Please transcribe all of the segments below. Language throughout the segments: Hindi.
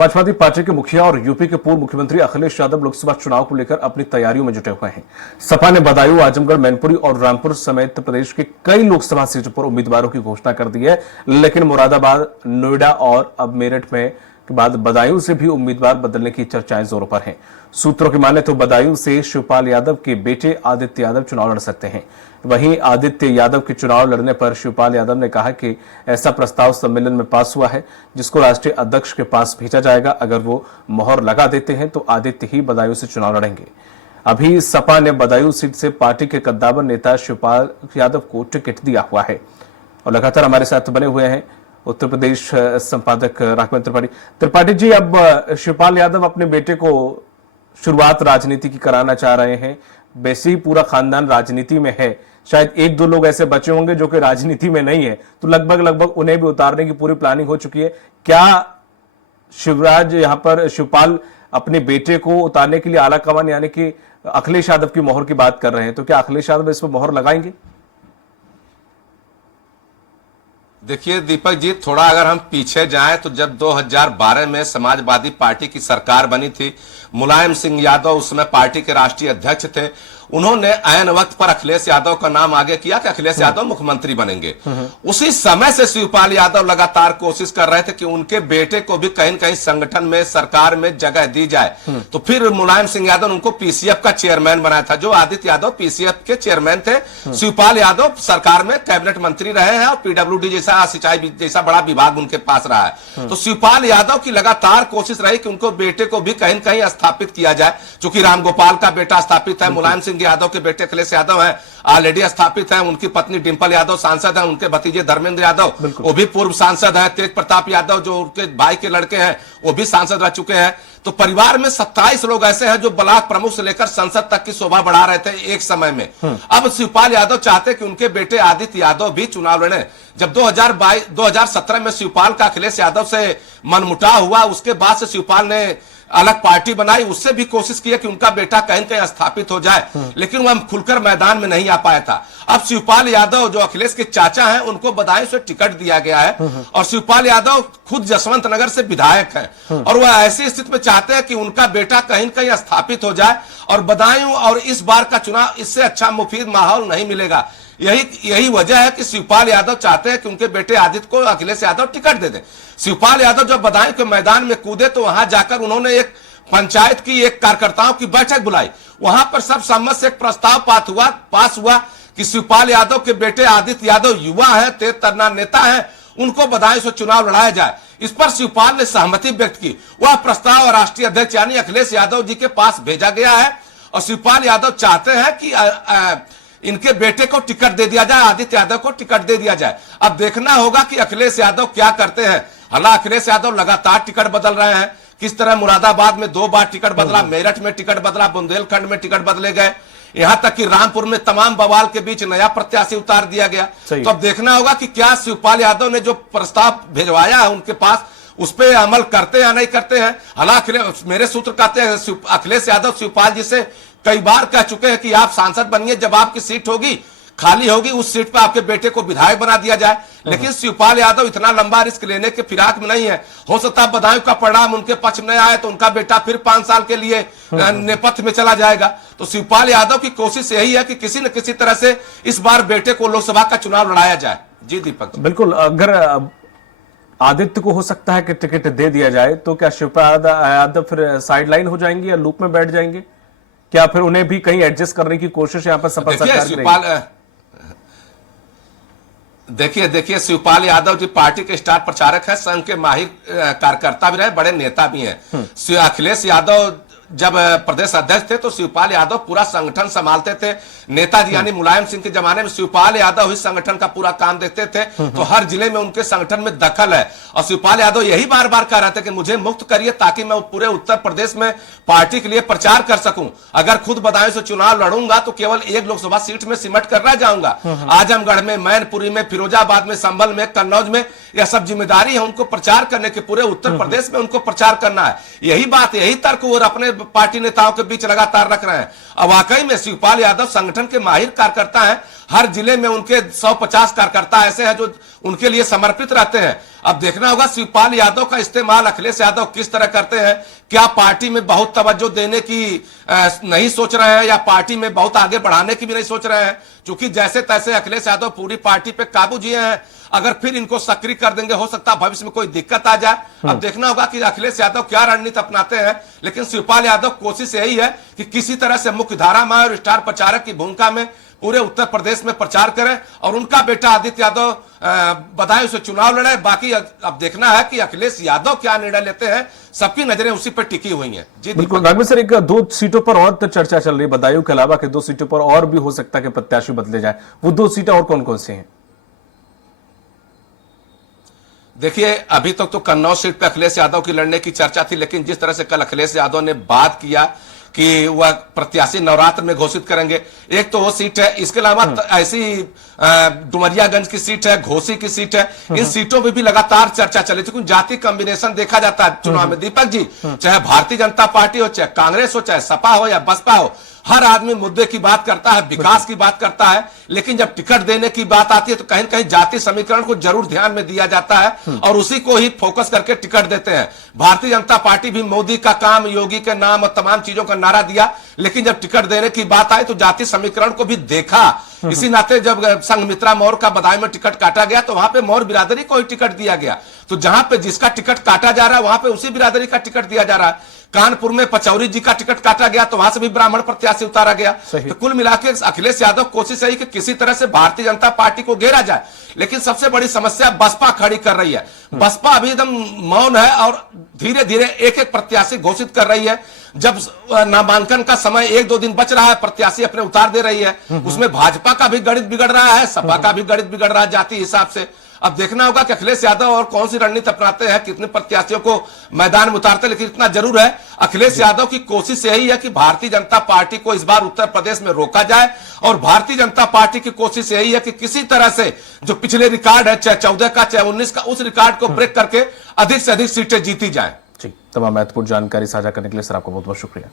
समाजवादी पार्टी के मुखिया और यूपी के पूर्व मुख्यमंत्री अखिलेश यादव लोकसभा चुनाव को लेकर अपनी तैयारियों में जुटे हुए हैं। सपा ने बदायूं, आजमगढ़, मैनपुरी और रामपुर समेत प्रदेश के कई लोकसभा सीटों पर उम्मीदवारों की घोषणा कर दी है, लेकिन मुरादाबाद, नोएडा और अब मेरठ में के बाद बदायूं से भी उम्मीदवार बदलने की चर्चाएं जोरों पर हैं। सूत्रों की माने तो बदायूं से शिवपाल यादव के बेटे आदित्य यादव चुनाव लड़ सकते हैं। वहीं आदित्य यादव के चुनाव लड़ने पर शिवपाल यादव ने कहा कि ऐसा प्रस्ताव सम्मेलन में पास हुआ है, जिसको राष्ट्रीय अध्यक्ष के पास भेजा जाएगा। अगर वो मोहर लगा देते हैं तो आदित्य ही बदायूं से चुनाव लड़ेंगे। अभी सपा ने बदायूं सीट से पार्टी के कद्दावर नेता शिवपाल यादव को टिकट दिया हुआ है और लगातार हमारे साथ बने हुए हैं उत्तर प्रदेश संपादक राघवेंद्र त्रिपाठी जी। अब शिवपाल यादव अपने बेटे को शुरुआत राजनीति की कराना चाह रहे हैं। वैसे ही पूरा खानदान राजनीति में है, शायद एक दो लोग ऐसे बचे होंगे जो कि राजनीति में नहीं है, तो लगभग उन्हें भी उतारने की पूरी प्लानिंग हो चुकी है। क्या शिवराज यहां पर शिवपाल अपने बेटे को उतारने के लिए आला कमान यानी कि अखिलेश यादव की मोहर की बात कर रहे हैं, तो क्या अखिलेश यादव इस पर मोहर लगाएंगे? देखिए दीपक जी, थोड़ा अगर हम पीछे जाएं तो जब 2012 में समाजवादी पार्टी की सरकार बनी थी, मुलायम सिंह यादव उसमें पार्टी के राष्ट्रीय अध्यक्ष थे। उन्होंने ऐन वक्त पर अखिलेश यादव का नाम आगे किया कि अखिलेश यादव मुख्यमंत्री बनेंगे। उसी समय से शिवपाल यादव लगातार कोशिश कर रहे थे कि उनके बेटे को भी कहीं न कहीं संगठन में, सरकार में जगह दी जाए। तो फिर मुलायम सिंह यादव ने उनको पीसीएफ का चेयरमैन बनाया था, जो आदित्य यादव पीसीएफ के चेयरमैन थे। शिवपाल यादव सरकार में कैबिनेट मंत्री रहे हैं और पीडब्ल्यूडी जैसा, सिंचाई जैसा बड़ा विभाग उनके पास रहा है। तो शिवपाल यादव की लगातार कोशिश रही कि उनको बेटे को भी कहीं न कहीं स्थापित किया जाए। चूंकि रामगोपाल का बेटा स्थापित है, मुलायम सिंह यादव के बेटे अखिलेश यादव हैं, ऑलरेडी स्थापित हैं, उनकी पत्नी डिंपल यादव सांसद हैं, उनके भतीजे धर्मेंद्र यादव वो भी पूर्व सांसद हैं, तेज प्रताप यादव जो उनके भाई के लड़के हैं वो भी सांसद रह चुके हैं। तो परिवार में 27 लोग ऐसे हैं जो ब्लॉक प्रमुख से लेकर संसद तक की शोभा बढ़ा रहे थे एक समय में। अब शिवपाल यादव चाहते कि उनके बेटे आदित्य यादव भी चुनाव लड़े। जब 2017 में शिवपाल का अखिलेश यादव से मनमुटाव हुआ, उसके बाद से शिवपाल ने अलग पार्टी बनाई, उससे भी कोशिश की कि उनका बेटा कहीं कहीं स्थापित हो जाए, लेकिन वह खुलकर मैदान में नहीं आ पाया था। अब शिवपाल यादव जो अखिलेश के चाचा हैं, उनको बदायूं से टिकट दिया गया है और शिवपाल यादव खुद जसवंत नगर से विधायक हैं और वह ऐसी स्थिति में चाहते हैं कि उनका बेटा कहीं कहीं स्थापित हो जाए और बदायूं और इस बार का चुनाव इससे अच्छा मुफीद माहौल नहीं मिलेगा। यही वजह है कि शिवपाल यादव चाहते हैं कि उनके बेटे आदित्य को अखिलेश यादव टिकट दे दें। शिवपाल यादव जब बदायूं के मैदान में कूदे तो वहां जाकर उन्होंने एक पंचायत की एक कार्यकर्ताओं की बैठक बुलाई। वहां पर सब सम्मत से एक प्रस्ताव पास हुआ कि शिवपाल यादव के बेटे आदित्य यादव युवा हैं, तेज तर्रार नेता हैं, उनको बदायूं से चुनाव लड़ाया जाए। इस पर शिवपाल ने सहमति व्यक्त की। वह प्रस्ताव राष्ट्रीय अध्यक्ष यानी अखिलेश यादव जी के पास भेजा गया है और शिवपाल यादव चाहते हैं कि इनके बेटे को टिकट दे दिया जाए, आदित्य यादव को टिकट दे दिया जाए। अब देखना होगा कि अखिलेश यादव क्या करते हैं। हालांकि अखिलेश यादव लगातार टिकट बदल रहे हैं, किस तरह मुरादाबाद में 2 बार टिकट बदला, मेरठ में टिकट बदला, बुंदेलखंड में टिकट बदले गए, यहां तक कि रामपुर में तमाम बवाल के बीच नया प्रत्याशी उतार दिया गया। तो अब देखना होगा कि क्या शिवपाल यादव ने जो प्रस्ताव भिजवाया है उनके पास, उस पर अमल करते या नहीं करते हैं। हालांकि मेरे सूत्र कहते हैं अखिलेश यादव शिवपाल जी से कई बार कह चुके हैं कि आप सांसद बनिए, जब आपकी सीट होगी खाली होगी उस सीट पर आपके बेटे को विधायक बना दिया जाए। लेकिन शिवपाल यादव इतना लंबा रिस्क लेने के फिराक में नहीं है। हो सकता है बदायूं का परिणाम उनके पक्ष में आए तो उनका बेटा फिर 5 साल के लिए नेपथ्य में चला जाएगा। तो शिवपाल यादव की कोशिश यही है कि किसी न किसी तरह से इस बार बेटे को लोकसभा का चुनाव लड़ाया जाए। जी दीपक। बिल्कुल, अगर आदित्य को हो सकता है कि टिकट दे दिया जाए तो क्या शिवपाल यादव फिर साइडलाइन हो जाएंगे या लूप में बैठ जाएंगे? क्या फिर उन्हें भी कहीं एडजस्ट करने की कोशिश यहाँ पर सपा सरकार की? देखिए शिवपाल यादव जी पार्टी के स्टार प्रचारक हैं, संघ के माहिर कार्यकर्ता भी रहे, बड़े नेता भी हैं। अखिलेश यादव जब प्रदेश अध्यक्ष थे तो शिवपाल यादव पूरा संगठन संभालते थे। नेताजी यानी मुलायम सिंह के जमाने में शिवपाल यादव ही संगठन का पूरा काम देखते थे। तो हर जिले में उनके संगठन में दखल है और शिवपाल यादव यही बार बार कह रहे थे कि मुझे मुक्त करिए ताकि मैं पूरे उत्तर प्रदेश में पार्टी के लिए प्रचार कर सकूं। अगर खुद बदायूं से चुनाव लड़ूंगा तो केवल एक लोकसभा सीट में सिमट कर रह जाऊंगा। आजमगढ़ में, मैनपुरी में, फिरोजाबाद में, संभल में, कन्नौज में यह सब जिम्मेदारी है उनको प्रचार करने के, पूरे उत्तर प्रदेश में उनको प्रचार करना है। यही बात, यही तर्क वो अपने पार्टी नेताओं के बीच लगातार रख रहे हैं। और वाकई में शिवपाल यादव संगठन के माहिर कार्यकर्ता हैं। हर जिले में उनके 150 कार्यकर्ता ऐसे हैं जो उनके लिए समर्पित रहते हैं। अब देखना होगा शिवपाल यादव का इस्तेमाल अखिलेश यादव किस तरह करते हैं। क्या पार्टी में बहुत तवज्जो देने की नहीं सोच रहे हैं, या पार्टी में बहुत आगे बढ़ाने की भी नहीं सोच रहे हैं। क्योंकि जैसे तैसे अखिलेश यादव पूरी पार्टी पे काबू जिए हैं। अगर फिर इनको सक्रिय कर देंगे, हो सकता है भविष्य में कोई दिक्कत आ जाए। अब देखना होगा कि अखिलेश यादव क्या रणनीति अपनाते हैं। लेकिन शिवपाल यादव कोशिश यही है कि किसी तरह से मुख्य धारा में और स्टार प्रचारक की भूमिका में पूरे उत्तर प्रदेश में प्रचार करें और उनका बेटा आदित्य यादव बधाई से चुनाव लड़े। बाकी अब देखना है कि अखिलेश यादव क्या निर्णय लेते हैं। सबकी नजरें उसी पर टिकी हुई हैं। जी बिल्कुल राघवेंद्र सर, एक 2 सीटों पर और चर्चा चल रही है, बदायूं के अलावा के 2 सीटों पर और भी हो सकता है कि प्रत्याशी बदले जाए। वो 2 सीटें और कौन कौन सी हैं? देखिए, अभी तक तो कन्नौज सीट पे अखिलेश यादव की लड़ने की चर्चा थी, लेकिन जिस तरह से कल अखिलेश यादव ने बात किया कि वह प्रत्याशी नवरात्र में घोषित करेंगे, एक तो वो सीट है। इसके अलावा ऐसी डुमरियागंज की सीट है, घोसी की सीट है। इन सीटों पे भी लगातार चर्चा चली थी। जाति कॉम्बिनेशन देखा जाता है चुनाव में दीपक जी, चाहे भारतीय जनता पार्टी हो, चाहे कांग्रेस हो, चाहे सपा हो या बसपा हो, हर आदमी मुद्दे की बात करता है, विकास की बात करता है। लेकिन जब टिकट देने की बात आती है तो कहीं न कहीं जाति समीकरण को जरूर ध्यान में दिया जाता है और उसी को ही फोकस करके टिकट देते हैं। भारतीय जनता पार्टी भी मोदी का काम, योगी के नाम और तमाम चीजों का नारा दिया, लेकिन जब टिकट देने की बात आई तो जाति समीकरण को भी देखा। इसी नाते जब संघमित्रा मौर्य का बदायूं में टिकट काटा गया तो वहां पे मौर्य बिरादरी को ही टिकट दिया गया। तो जहां पे जिसका टिकट काटा जा रहा है वहां पे उसी बिरादरी का टिकट दिया जा रहा है। कानपुर में पचौरी जी का टिकट काटा गया तो वहां से भी ब्राह्मण प्रत्याशी उतारा गया। तो कुल मिलाकर अखिलेश यादव कोशिश है कि किसी तरह से भारतीय जनता पार्टी को घेरा जाए। लेकिन सबसे बड़ी समस्या बसपा खड़ी कर रही है। बसपा अभी एकदम मौन है और धीरे धीरे एक एक प्रत्याशी घोषित कर रही है। जब नामांकन का समय 1-2 दिन बच रहा है, प्रत्याशी अपने उतार दे रही है। उसमें भाजपा का भी गणित बिगड़ रहा है, सपा का भी गणित बिगड़ रहा है जाति हिसाब से। अब देखना होगा कि अखिलेश यादव और कौन सी रणनीति अपनाते हैं, कितने प्रत्याशियों को मैदान में उतारते हैं। लेकिन इतना जरूर है, अखिलेश यादव की कोशिश यही है कि भारतीय जनता पार्टी को इस बार उत्तर प्रदेश में रोका जाए। और भारतीय जनता पार्टी की कोशिश यही है कि किसी तरह से जो पिछले रिकॉर्ड है, चाहे 14 का चाहे 19 का, उस रिकॉर्ड को ब्रेक करके अधिक से अधिक सीटें जीती जाए। जी, तमाम महत्वपूर्ण जानकारी साझा करने के लिए सर आपको बहुत बहुत शुक्रिया।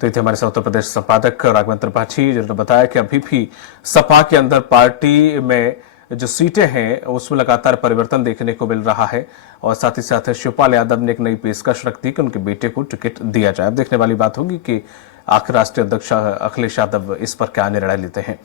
तो ये थे हमारे साथ उत्तर प्रदेश संपादक राघवेंद्र त्रिपाठी, जिन्होंने बताया कि अभी भी सपा के अंदर पार्टी में जो सीटें हैं उसमें लगातार परिवर्तन देखने को मिल रहा है। और साथ ही साथ शिवपाल यादव ने एक नई पेशकश रख दी कि उनके बेटे को टिकट दिया जाए। अब देखने वाली बात होगी कि आखिर राष्ट्रीय अध्यक्ष अखिलेश यादव इस पर क्या निर्णय लेते हैं।